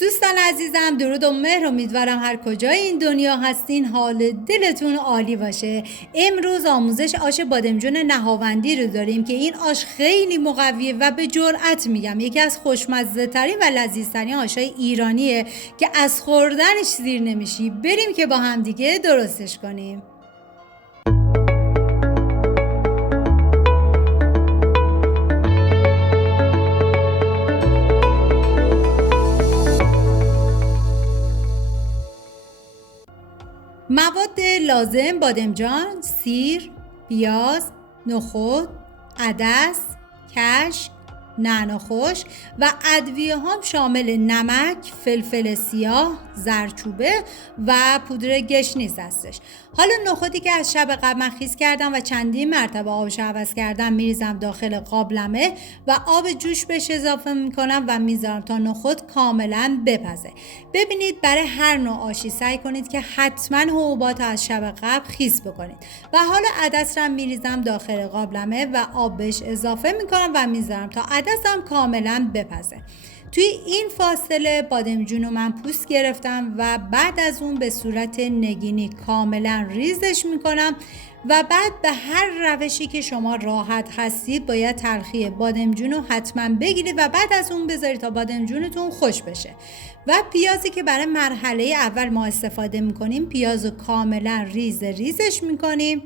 دوستان عزیزم، درود و مهر. امیدوارم هر کجای این دنیا هستین حال دلتون عالی باشه. امروز آموزش آش بادمجون نهاوندی رو داریم که این آش خیلی مقویه و به جرئت میگم یکی از خوشمزه ترین و لذیذ ترین آشای ایرانیه که از خوردنش سیر نمیشی. بریم که با هم دیگه درستش کنیم. مواد لازم: بادمجان، سیر، پیاز، نخود، عدس، کشک، نعنا خشک و ادویه هم شامل نمک، فلفل سیاه، زردچوبه و پودر گشنیز هستش. حالا نخودی که از شب قبل من خیس کردم و چندین مرتبه آبش عوض کردم میریزم داخل قابلمه و آب جوش بهش اضافه میکنم و میذارم تا نخود کاملا بپزه. ببینید برای هر نوع آشی سعی کنید که حتما حبوبات از شب قبل خیس بکنید و حالا عدس رو میریزم داخل قابلمه و آب بهش اضافه میکنم و میذارم تا عدسم کاملا بپزه. توی این فاصله بادمجون رو من پوست گرفتم و بعد از اون به صورت نگینی کاملا ریزش میکنم و بعد به هر روشی که شما راحت هستید باید تلخی بادمجون رو حتما بگیرید و بعد از اون بذارید تا بادمجونتون خوش بشه. و پیازی که برای مرحله اول ما استفاده میکنیم پیاز رو کاملا ریزش میکنیم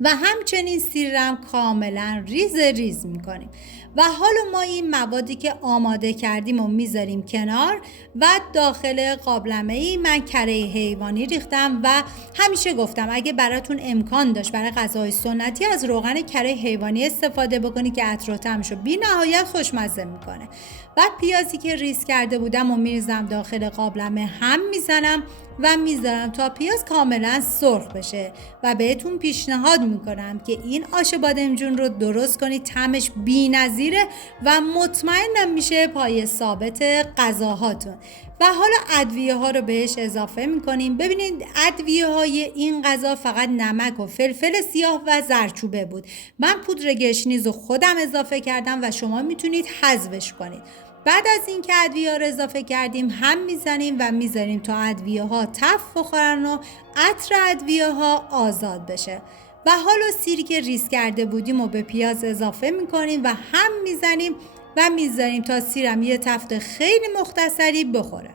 و همچنین سیرم کاملا ریز میکنیم و حالا ما این موادی که آماده کردیم و میذاریم کنار و داخل قابلمه‌ای من کره حیوانی ریختم و همیشه گفتم اگه براتون امکان داشت برای غذای سنتی از روغن کره حیوانی استفاده بکنید که عطر و طعمشو بی نهایت خوشمزه میکنه. و پیازی که ریز کرده بودم و میریزم داخل قابلمه هم میزنم و میذارم تا پیاز کاملا سرخ بشه و بهتون پیشنهاد میکنم که این آش بادمجون رو درست کنید. طعمش بی‌نظیره و مطمئنم میشه پای ثابت غذاهاتون. و حالا ادویه ها رو بهش اضافه میکنیم. ببینید ادویه های این غذا فقط نمک و فلفل سیاه و زردچوبه بود. من پودر گشنیز رو خودم اضافه کردم و شما میتونید حذفش کنید. بعد از این که ادویه ها رو اضافه کردیم هم میزنیم و میذاریم تا ادویه ها تف بخورن و عطر ادویه ها آزاد بشه. و حالا سیری که ریز کرده بودیم و به پیاز اضافه میکنیم و هم میزنیم و میذاریم تا سیرم یه تفت خیلی مختصری بخوره.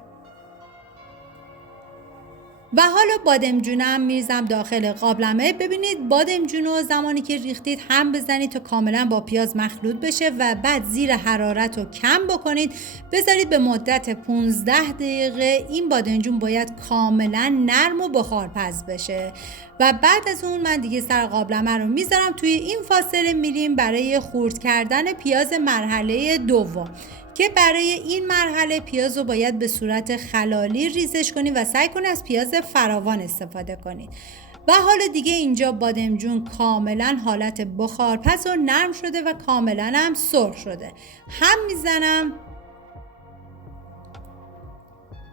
و حالا بادمجونم میریزم داخل قابلمه. ببینید بادمجونو زمانی که ریختید هم بزنید تا کاملا با پیاز مخلوط بشه و بعد زیر حرارت رو کم بکنید بذارید به مدت 15 دقیقه. این بادمجون باید کاملا نرم و بخارپز بشه و بعد از اون من دیگه سر قابلمه رو میذارم. توی این فاصله میریم برای خرد کردن پیاز مرحله دوم که برای این مرحله پیاز رو باید به صورت خلالی ریزش کنید و سعی کنید از پیاز فراوان استفاده کنید. و حالا دیگه اینجا بادمجون کاملا حالت بخارپز و نرم شده و کاملا هم سرخ شده. هم میزنم.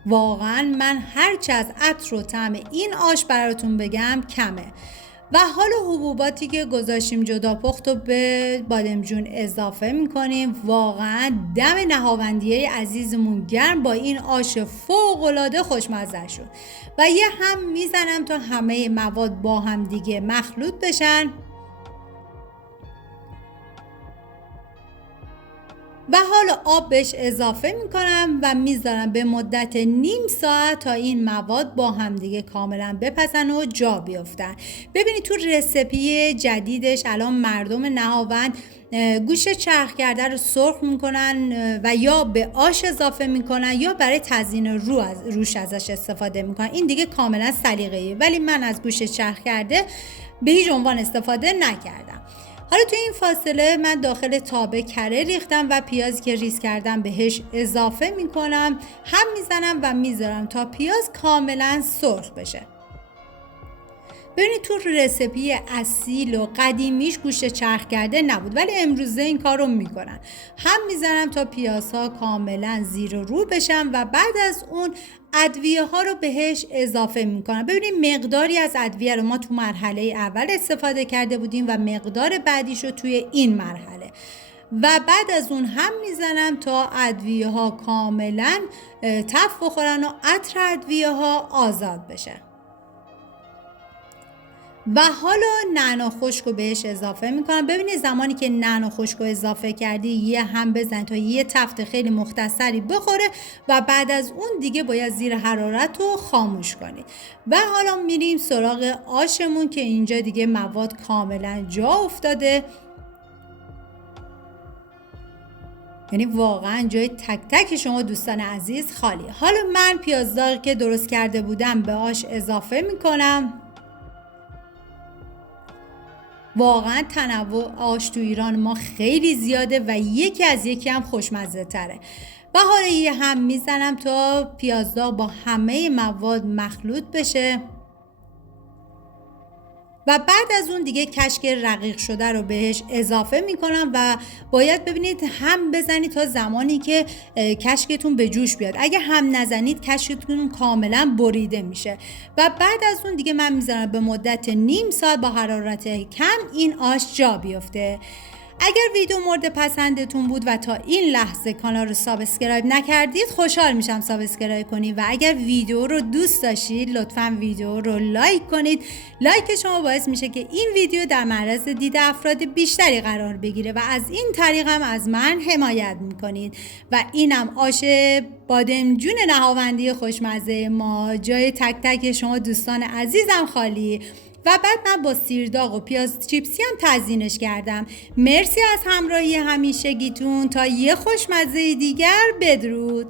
واقعا من هرچه از عطر و طعم این آش براتون بگم کمه. و حالا حبوباتی که گذاشتیم جدا پخت و به بادمجون اضافه میکنیم. واقعا دم نهاوندیه عزیزمون گرم با این آش فوق‌العاده خوشمزه شد. و یه هم میزنم تا همه مواد با هم دیگه مخلوط بشن. و حالا آب بهش اضافه میکنم و میذارم به مدت نیم ساعت تا این مواد با هم دیگه کاملا بپزن و جا بیفتن. ببینید تو رسیپی جدیدش الان مردم نهاوند گوشت چرخ کرده رو سرخ میکنن و یا به آش اضافه میکنن یا برای تزیین روش ازش استفاده میکنن. این دیگه کاملا سلیقه‌ایه، ولی من از گوشت چرخ کرده به هیچ عنوان استفاده نکردم. حالا تو این فاصله من داخل تابه کره ریختم و پیازی که ریز کردم بهش اضافه میکنم. هم میزنم و میذارم تا پیاز کاملا سرخ بشه. ببینید تو رسیپی اصیل و قدیمیش گوشت چرخ کرده نبود، ولی امروزه این کار رو میکنن. هم میزنم تا پیازها کاملا زیر و رو بشن و بعد از اون ادویه ها رو بهش اضافه میکنم. ببینید مقداری از ادویه رو ما تو مرحله اول استفاده کرده بودیم و مقدار بعدیش رو توی این مرحله. و بعد از اون هم میزنم تا ادویه ها کاملا تف بخورن و عطر ادویه ها آزاد بشه. و حالا نعنا خشک رو بهش اضافه میکنم. ببینید زمانی که نعنا خشک رو اضافه کردی یه هم بزن تا یه تفت خیلی مختصری بخوره و بعد از اون دیگه باید زیر حرارت رو خاموش کنید. و حالا میریم سراغ آشمون که اینجا دیگه مواد کاملا جا افتاده، یعنی واقعا جای تک تک شما دوستان عزیز خالیه. حالا من پیاز داغی که درست کرده بودم به آش اضافه میکنم. واقعا تنوع آش تو ایران ما خیلی زیاده و یکی از یکی هم خوشمزه تره. و حالا یه هم میزنم تا پیاز داغ با همه مواد مخلوط بشه و بعد از اون دیگه کشک رقیق شده رو بهش اضافه میکنم و باید ببینید هم بزنید تا زمانی که کشکتون به جوش بیاد. اگه هم نزنید کشکتون کاملا بریده میشه. و بعد از اون دیگه من میذارم به مدت نیم ساعت با حرارت کم این آش جا بیفته. اگر ویدیو مورد پسندتون بود و تا این لحظه کانال رو سابسکرایب نکردید خوشحال میشم سابسکرایب کنید و اگر ویدیو رو دوست داشتید لطفاً ویدیو رو لایک کنید. لایک شما باعث میشه که این ویدیو در معرض دید افراد بیشتری قرار بگیره و از این طریق هم از من حمایت میکنید. و اینم آش بادمجون نهاوندی خوشمزه ما، جای تک تک شما دوستان عزیزم خالی. و بعد من با سیرداغ و پیاز چیپسی هم تزیینش کردم. مرسی از همراهی همیشگیتون. تا یه خوشمزه دیگر، بدرود.